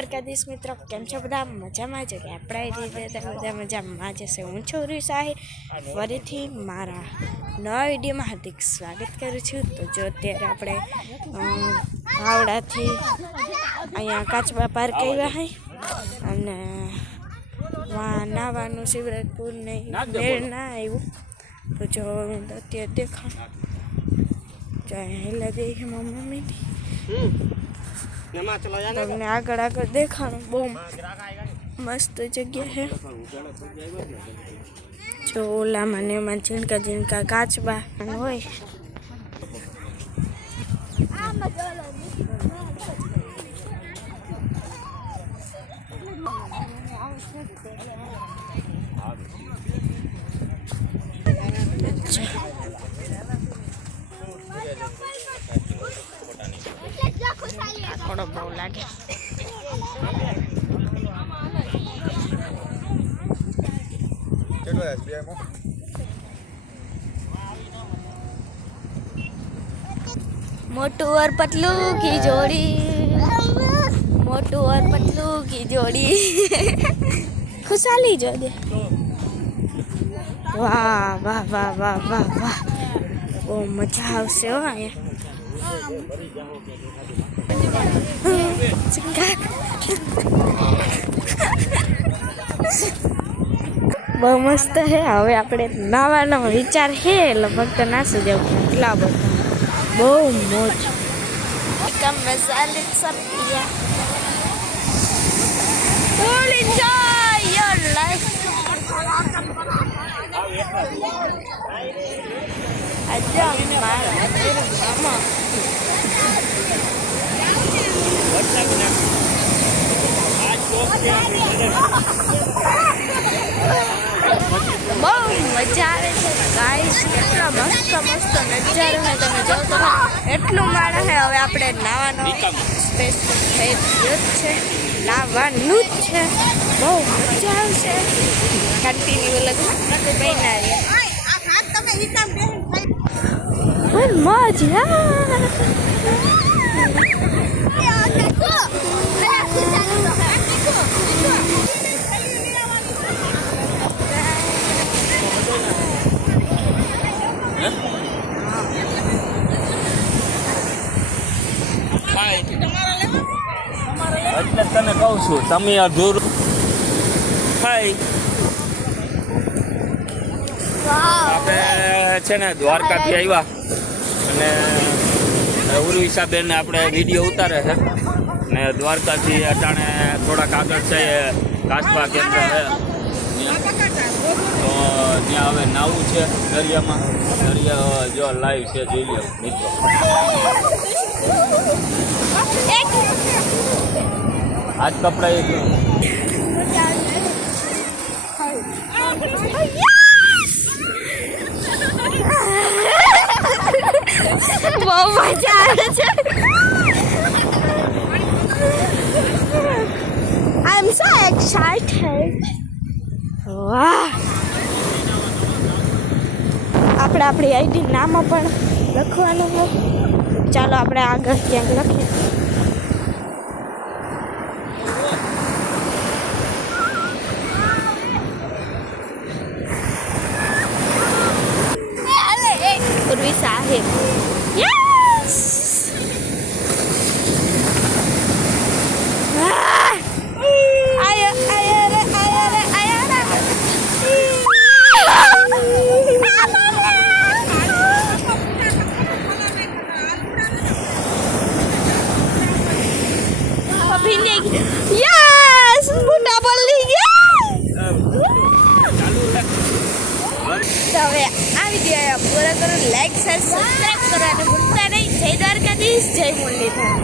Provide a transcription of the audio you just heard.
દ્વારકાધીશ મિત્રો, કેમ છો બધા? મજામાં છે કે બધા મજામાં જશે. હું છું રીસાહી, ફરીથી મારા નવા વિડીયોમાં હાર્દિક સ્વાગત કરું છું. તો જો અત્યારે આપણે હાવડાથી અહીંયા કાચબા પાર્ક આવ્યા હોય અને નાવાનું શિવરાજપુર ને મેળ ના આવ્યું. તો જો અત્યારે દેખાણ જો હેલા દેખે મારી મમ્મીની તમને આગળ આગળ દેખાણું બહુ મસ્ત જગ્યા છે. જો ઓલામાં ને એમાં ઝીણકા ઝીણકા કાચબા હોય. થોડો બહુ લાગે. मोटू और पतलू की जोड़ी, मोटू और पतलू की जोड़ी खुशहाली जो दे. वाह वाह वाह वाह वाह वाह, वो मजा आवશે હો અહીંયા. બહુ મસ્ત હે. હવે આપણે નાવાનો વિચાર હે લગભગ તો નાસી જવું. એટલા બધા બહુ મોજ કમ મસાલે सब पिया. Full enjoy your life. अच्छा मारा तेरे मामा બહુ મજા આવે છે ગાઈસ. કેટલા મસ્ત મસ્ત નજારો છે, તમે જો તો એટલું માણે છે. હવે આપણે નાવાનો સ્પેશિયલ થઈ ગયો જ છે, નાવાનું જ છે. બહુ મજા આવશે. કન્ટિન્યુ લગભગ મજા એટલે તને કહું છું, તમે અધૂરું થાય. આપણે છે ને દ્વારકાથી આવ્યા અને ઉર્વિસાબેન આપણે વિડીયો ઉતારે છે ને દ્વારકાથી અટાણે થોડાક આગળ છે કાચબા કેન્દ્ર છે, તો ત્યાં હવે નાવું છે દરિયામાં. દરિયા જો લાઈવ છે, જોઈ લો મિત્રો. હાથ કપડાં બહુ મજા આવે છે. આઈ એમ સો એક્સાઇટેડ. વાહ. આપણે આપણી આઈડી નામ પણ લખવાનું હોય. ચાલો આપણે આગળ ક્યાંક લખીએ. ઉર્વી સાહેબ. યસ. આયો આયો રે આયો રે આયો રે. અભિનય. યસ, મોટા બોલી ગયા. તો હવે આ વિડીયો પૂરો કરો. લાઈક શેર સબસ્ક્રાઈબ કરવાનું ભૂલતા નહીં. જય દ્વારકાધીશ, જય મુરલીધર.